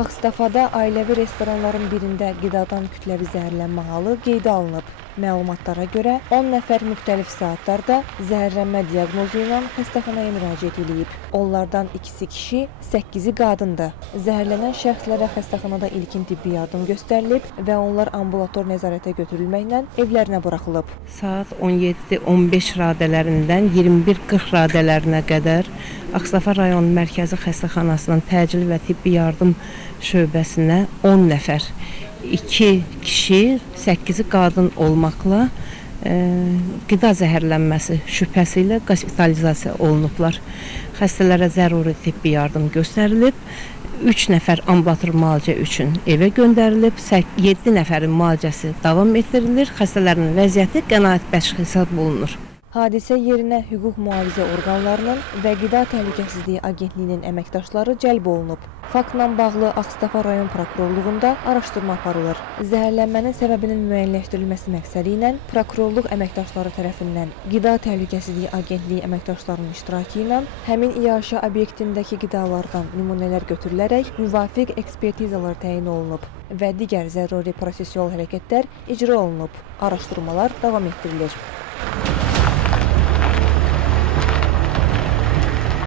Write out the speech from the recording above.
Ağstafada ailəvi restoranların birində qidadan kütləvi zəhərlənmə halı qeydə alınıb. Məlumatlara görə 10 nəfər müxtəlif saatlarda zəhərlənmə diaqnozu ilə xəstəxanaya müraciət edib. Onlardan ikisi kişi, 8-i qadındır. Zəhərlənən şəxslərə xəstəxanada ilkin tibbi yardım göstərilib və onlar ambulator nəzarətə götürülməklə evlərinə buraxılıb. Saat 17:15 radələrindən 21:40 radələrinə qədər Ağstafa rayon mərkəzi xəstəxanasının təcili və tibbi yardım şöbəsinə 10 nəfər, 2 kişi, 8-i qadın olmaqla qida zəhərlənməsi şübhəsi ilə qospitalizasiya olunublar. Xəstələrə zəruri tibbi yardım göstərilib. 3 nəfər ambulator müalicə üçün evə göndərilib, 7 nəfərin müalicəsi davam etdirilir. Xəstələrin vəziyyəti qənaətbəxş hesab olunur. Hadisə yerinə hüquq mühafizə orqanlarının və Qida Təhlükəsizliyi Agentliyinin əməkdaşları cəlb olunub. Faktla bağlı Ağstafa rayon prokurorluğunda araşdırma aparılır. Zəhərlənmənin səbəbinin müəyyənləşdirilməsi məqsədi ilə prokurorluq əməkdaşları tərəfindən Qida Təhlükəsizliyi Agentliyi əməkdaşlarının iştirakı ilə həmin iaşə obyektindəki qidalardan nümunələr götürülərək müvafiq ekspertizalar təyin olunub və digər zəruri prosessual hərəkətlər icra olunub. Araşdırmalar davam etdirilir.